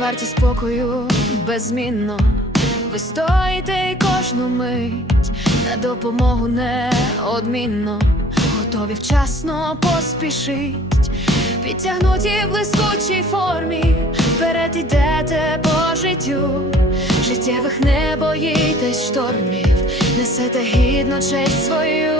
варті спокою беззмінно. Ви стоїте і кожну мить на допомогу неодмінно, готові вчасно поспішить, підтягнуті в блискучій формі, вперед ідете по життю, життєвих не боїтесь штормів, несете гідно честь свою.